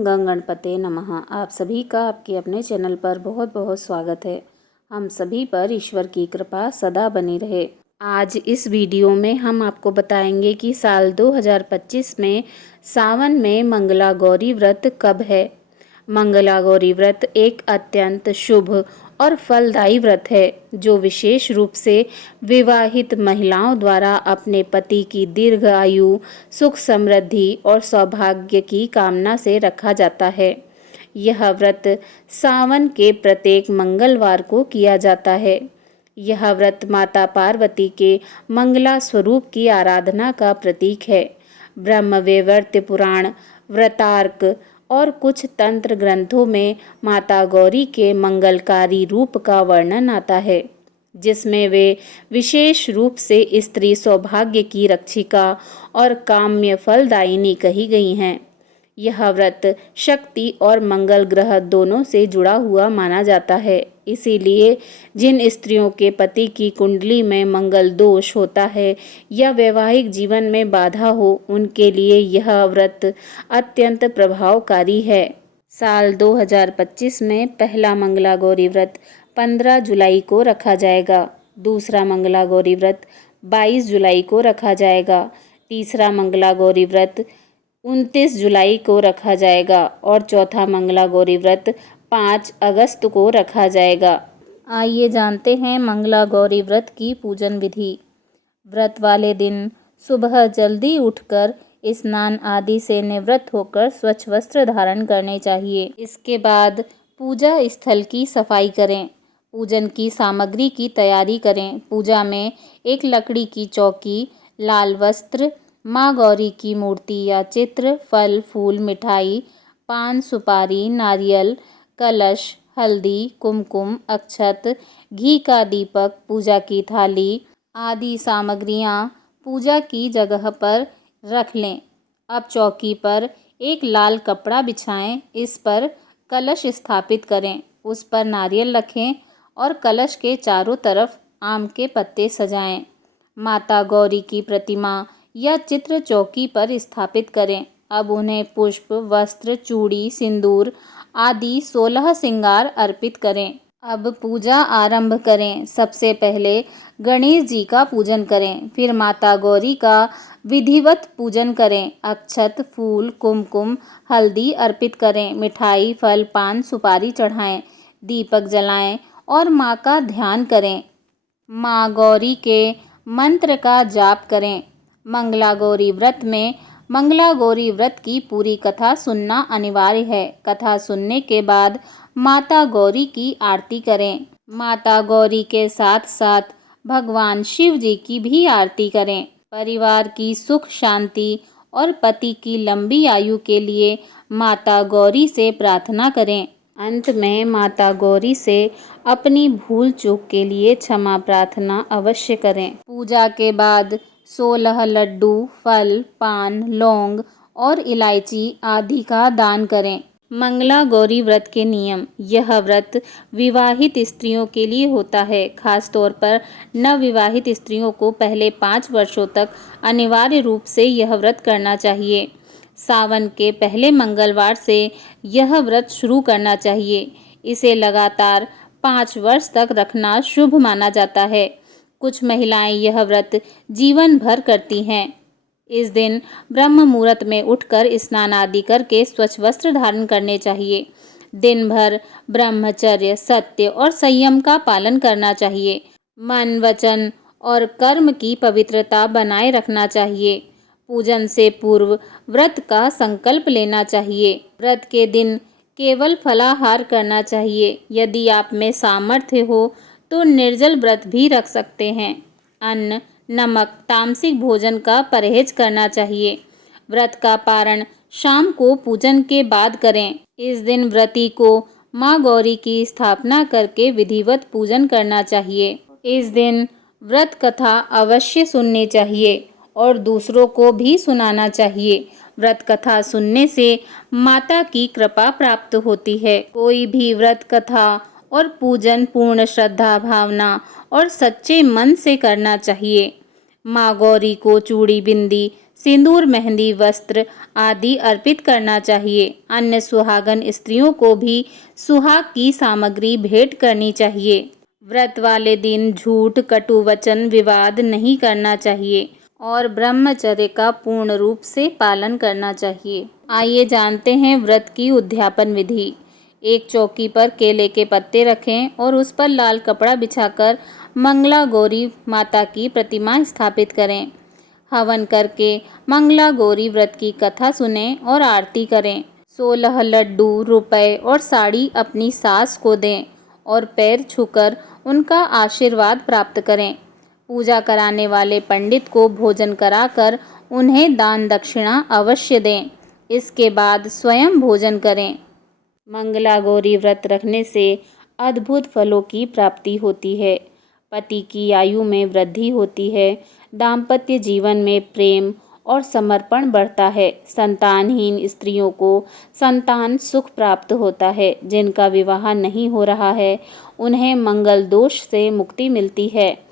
ओम गंग गणपते नमः। आप सभी का आपके अपने चैनल पर बहुत बहुत स्वागत है। हम सभी पर ईश्वर की कृपा सदा बनी रहे। आज इस वीडियो में हम आपको बताएंगे कि साल 2025 में सावन में मंगला गौरी व्रत कब है। मंगला गौरी व्रत एक अत्यंत शुभ और फलदायी व्रत है जो विशेष रूप से विवाहित महिलाओं द्वारा अपने पति की दीर्घ आयु, सुख समृद्धि और सौभाग्य की कामना से रखा जाता है। यह व्रत सावन के प्रत्येक मंगलवार को किया जाता है। यह व्रत माता पार्वती के मंगला स्वरूप की आराधना का प्रतीक है। ब्रह्मवैवर्त पुराण, व्रतार्क और कुछ तंत्र ग्रंथों में माता गौरी के मंगलकारी रूप का वर्णन आता है, जिसमें वे विशेष रूप से स्त्री सौभाग्य की रक्षिका और काम्य फलदायिनी कही गई हैं। यह व्रत शक्ति और मंगल ग्रह दोनों से जुड़ा हुआ माना जाता है। इसीलिए जिन स्त्रियों के पति की कुंडली में मंगल दोष होता है या वैवाहिक जीवन में बाधा हो, उनके लिए यह व्रत अत्यंत प्रभावकारी है। साल 2025 में पहला मंगला गौरी व्रत 15 जुलाई को रखा जाएगा। दूसरा मंगला गौरी व्रत 22 जुलाई को रखा जाएगा। तीसरा मंगला गौरी व्रत 29 जुलाई को रखा जाएगा और चौथा मंगला गौरी व्रत 5 अगस्त को रखा जाएगा। आइए जानते हैं मंगला गौरी व्रत की पूजन विधि। व्रत वाले दिन सुबह जल्दी उठकर स्नान आदि से निवृत्त होकर स्वच्छ वस्त्र धारण करने चाहिए। इसके बाद पूजा स्थल की सफाई करें। पूजन की सामग्री की तैयारी करें। पूजा में एक लकड़ी की चौकी, लाल वस्त्र, माँ गौरी की मूर्ति या चित्र, फल फूल, मिठाई, पान सुपारी, नारियल, कलश, हल्दी, कुमकुम, अक्षत, घी का दीपक, पूजा की थाली आदि सामग्रियाँ पूजा की जगह पर रख लें। अब चौकी पर एक लाल कपड़ा बिछाएं। इस पर कलश स्थापित करें। उस पर नारियल रखें और कलश के चारों तरफ आम के पत्ते सजाएं। माता गौरी की प्रतिमा या चित्र चौकी पर स्थापित करें। अब उन्हें पुष्प, वस्त्र, चूड़ी, सिंदूर आदि 16 श्रृंगार अर्पित करें। अब पूजा आरंभ करें। सबसे पहले गणेश जी का पूजन करें, फिर माता गौरी का विधिवत पूजन करें। अक्षत, फूल, कुमकुम, हल्दी अर्पित करें। मिठाई, फल, पान सुपारी चढ़ाएं। दीपक जलाएं और माँ का ध्यान करें। माँ गौरी के मंत्र का जाप करें। मंगला गौरी व्रत में मंगला गौरी व्रत की पूरी कथा सुनना अनिवार्य है। कथा सुनने के बाद माता गौरी की आरती करें। माता गौरी के साथ साथ भगवान शिव जी की भी आरती करें। परिवार की सुख शांति और पति की लंबी आयु के लिए माता गौरी से प्रार्थना करें। अंत में माता गौरी से अपनी भूल चूक के लिए क्षमा प्रार्थना अवश्य करें। पूजा के बाद 16 लड्डू, फल, पान, लौंग और इलायची आदि का दान करें। मंगला गौरी व्रत के नियम। यह व्रत विवाहित स्त्रियों के लिए होता है। खास तौर पर नवविवाहित स्त्रियों को पहले 5 वर्षों तक अनिवार्य रूप से यह व्रत करना चाहिए। सावन के पहले मंगलवार से यह व्रत शुरू करना चाहिए। इसे लगातार 5 वर्ष तक रखना शुभ माना जाता है। कुछ महिलाएं यह व्रत जीवन भर करती हैं। इस दिन ब्रह्म मुहूर्त में उठकर स्नान आदि करके स्वच्छ वस्त्र धारण करने चाहिए। दिन भर ब्रह्मचर्य, सत्य और संयम का पालन करना चाहिए। मन, वचन और कर्म की पवित्रता बनाए रखना चाहिए। पूजन से पूर्व व्रत का संकल्प लेना चाहिए। व्रत के दिन केवल फलाहार करना चाहिए। यदि आप में सामर्थ्य हो तो निर्जल व्रत भी रख सकते हैं। अन्न, नमक, तामसिक भोजन का परहेज करना चाहिए। व्रत का पारण शाम को पूजन के बाद करें। इस दिन व्रती को माँ गौरी की स्थापना करके विधिवत पूजन करना चाहिए। इस दिन व्रत कथा अवश्य सुननी चाहिए और दूसरों को भी सुनाना चाहिए। व्रत कथा सुनने से माता की कृपा प्राप्त होती है। कोई भी व्रत कथा और पूजन पूर्ण श्रद्धा, भावना और सच्चे मन से करना चाहिए। माँ गौरी को चूड़ी, बिंदी, सिंदूर, मेहंदी, वस्त्र आदि अर्पित करना चाहिए। अन्य सुहागन स्त्रियों को भी सुहाग की सामग्री भेंट करनी चाहिए। व्रत वाले दिन झूठ, कटु वचन, विवाद नहीं करना चाहिए और ब्रह्मचर्य का पूर्ण रूप से पालन करना चाहिए। आइए जानते हैं व्रत की उद्यापन विधि। एक चौकी पर केले के पत्ते रखें और उस पर लाल कपड़ा बिछाकर मंगला गौरी माता की प्रतिमा स्थापित करें। हवन करके मंगला गौरी व्रत की कथा सुनें और आरती करें। 16 लड्डू, रुपए और साड़ी अपनी सास को दें और पैर छूकर उनका आशीर्वाद प्राप्त करें। पूजा कराने वाले पंडित को भोजन कराकर उन्हें दान दक्षिणा अवश्य दें। इसके बाद स्वयं भोजन करें। मंगला गौरी व्रत रखने से अद्भुत फलों की प्राप्ति होती है। पति की आयु में वृद्धि होती है। दाम्पत्य जीवन में प्रेम और समर्पण बढ़ता है। संतानहीन स्त्रियों को संतान सुख प्राप्त होता है। जिनका विवाह नहीं हो रहा है उन्हें मंगल दोष से मुक्ति मिलती है।